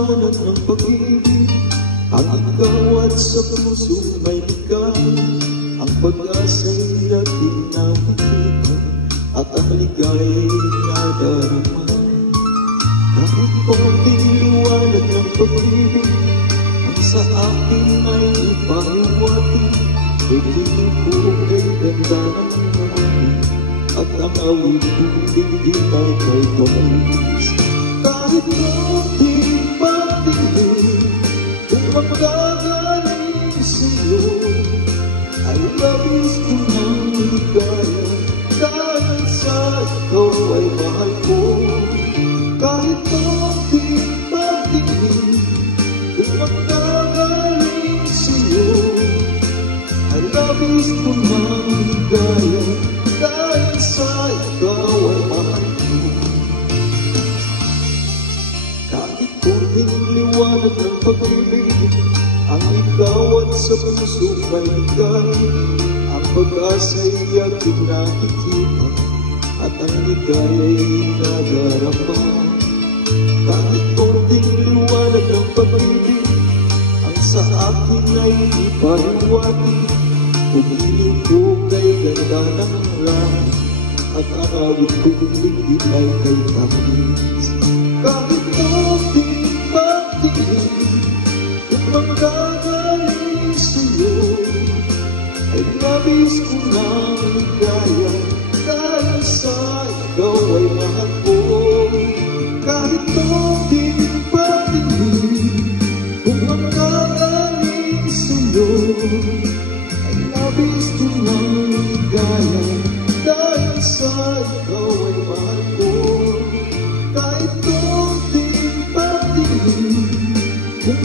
liwanag ng pag-ibig, ang ikaw at sa pusong may ligaya, ang pag-asa'y ating nakikita, at ang ligaya'y nadarama. Kahit konting liwanag ng pag-ibig, ang sa akin ay ipahiwati, pagtingin ko kay ganda ng hangin, at ang awit kong dinggin ay kay Tomis. Kahit konting pagtingin, kung magagaling sa'yo, ay labis ko ng ligaya, dahil sa ikaw ay mahal ko. Kahit konting pagtingin, kung magagaling sa'yo, ay labis ko ng ligaya, dahil sa ikaw ay mahal ko. Kahit konting liwanag ng pag-ibig, ang ikaw at sa puso may ligaya, ang pag-asa'y aking nakikita, at ang ligaya'y nadarama. Kahit konting liwanag ng pag-ibig, ang sa akin ay ipahiwati, pumili ko kay ganda ng langit, at ang awit kong ligid ay kay Tamis. Kahit konting pagtingin, kung manggagaling sa'yo, ay labis ko ng ligaya, dahil sa ikaw ay mahal ko. Kahit konting pagtingin, kung manggagaling sa'yo, ay labis ko ng ligaya, dahil sa ikaw ay mahal ko. Kahit konting pagtingin, kung